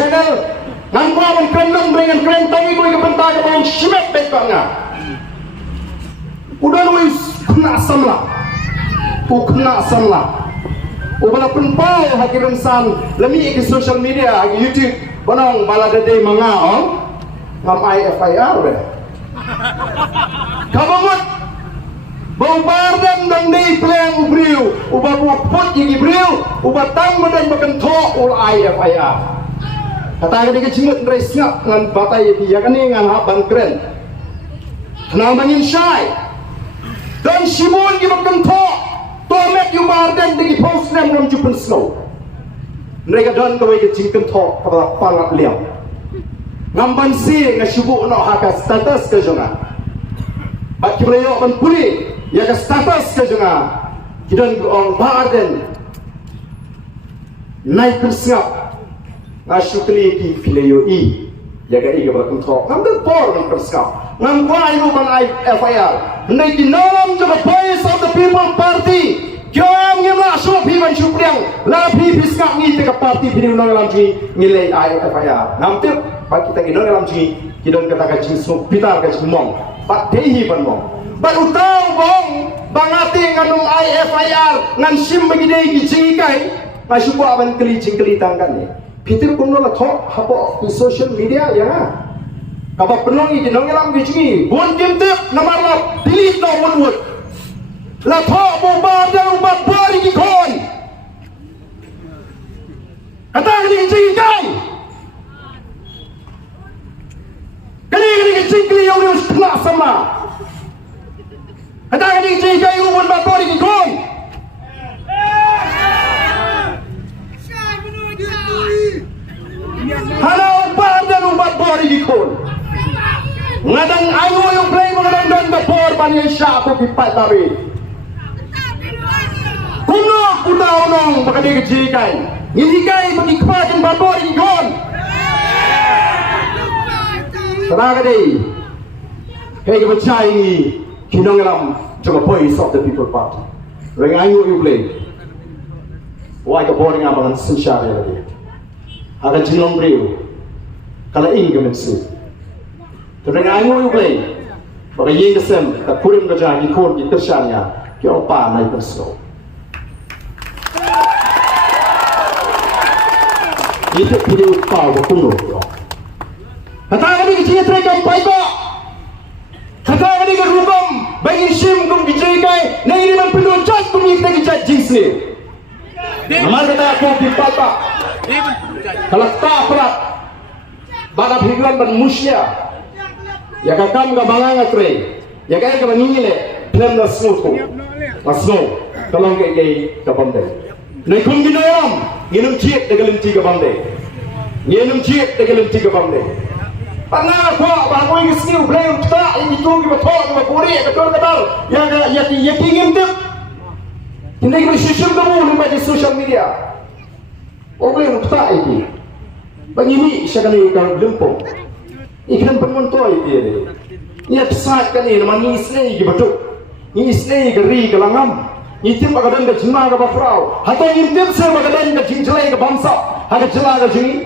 channel ngan kwa man krenam dengan kren tangi boy kebenta ke bawang shimet bekangnya udah nulis kena samla ubala penpau hakiran san lami di social media di YouTube banang maladade mga ngam IFIR be kabangot bawbar dan day playang ubriu uba put gigi briu uba tang madan bakan to ul IFIR kata ni kecimut res ngap ngan batai di ya kani ngan haban keren kenal bangin syai dan simon gi bakan to met yung bardan di post nam ram jupan slow mereka don kawai ke cingkan to pada palat liam ngamban si ngasubu no haka status ke jonga bat kibrayo ban puli ya ka status ke jonga kidan ong bardan naik persngap ngasukli ki fileyo i ya ga iga bakan to ngamdan por ban persngap ngam kwai ru ban FIR ndai dinam to the voice of the people party Kyoang ngema so piman supriang la pi piskap ni te ka parti pini unang lam ji ngilai IFIR namtip ba kita ginong lam ji kidon kata ka jing so pitar ka mong ba dehi ban mong ba utau bong bangati nganum IFIR ngan sim bagidei gi jikai masuk ba ban keli jing keli tangkan ni pitir kuno la tho hapo di social media ya kaba penong gi ginong lam gi ji bon jimtip namar la delete no won la tho bo ba da ba bari ki kon kata ni jing kai kali jing kli yo ni kena sama kata ni jing kai ubon ba bari ki kon hala ba da ba bari ki kon ngadang ayo yung play mo ngadang don ba por ban yung sha ko pipat tabi kuno kuda onong baka di kejikai ngilikai bagi kepajan babor ikon teraga di hei kebacai ni kinong alam coba voice of the people party ring ayu you play why ka boring abangan sensyari lagi ada jinong beriu kala ing kemensi ring ayu you play baka ying kesem tak kurim kerja ikon di tersyanya kaya opa naik terslow itu video kau kuno. Kata ni kecil terkam paiko. Kata ni kerubam bagi sim kum kecil kai. Nanti man penuh cat kum kita kecil jeans ni. Namar kata aku pipata. Kalau tak perat, barat hidran ban musya. Ya kakam ka bangang atre. Ya kaya ka mangile. Plan na smooth ko. Masno. Kalau kay kapamde. Nay kung ginoyam, nginum ciet degalim tiga bande. Nginum ciet degalim tiga bande. Pernah kok bahawa ini skill belum tak ini tu kita tahu kita buri kita kadar ya kingin tu. Ini kita social kamu di social media. Oh belum tak ini. Bagi ni saya kali kalau lempong. Ikan penonton dia ni. Ia besar kali nama ni isne betul. Ni isne geri kelangam. Itim bagadan ke jina ke bafrau, atau itim ser bagadan ke jinjelai ke bangsa, ada jelah ke jini.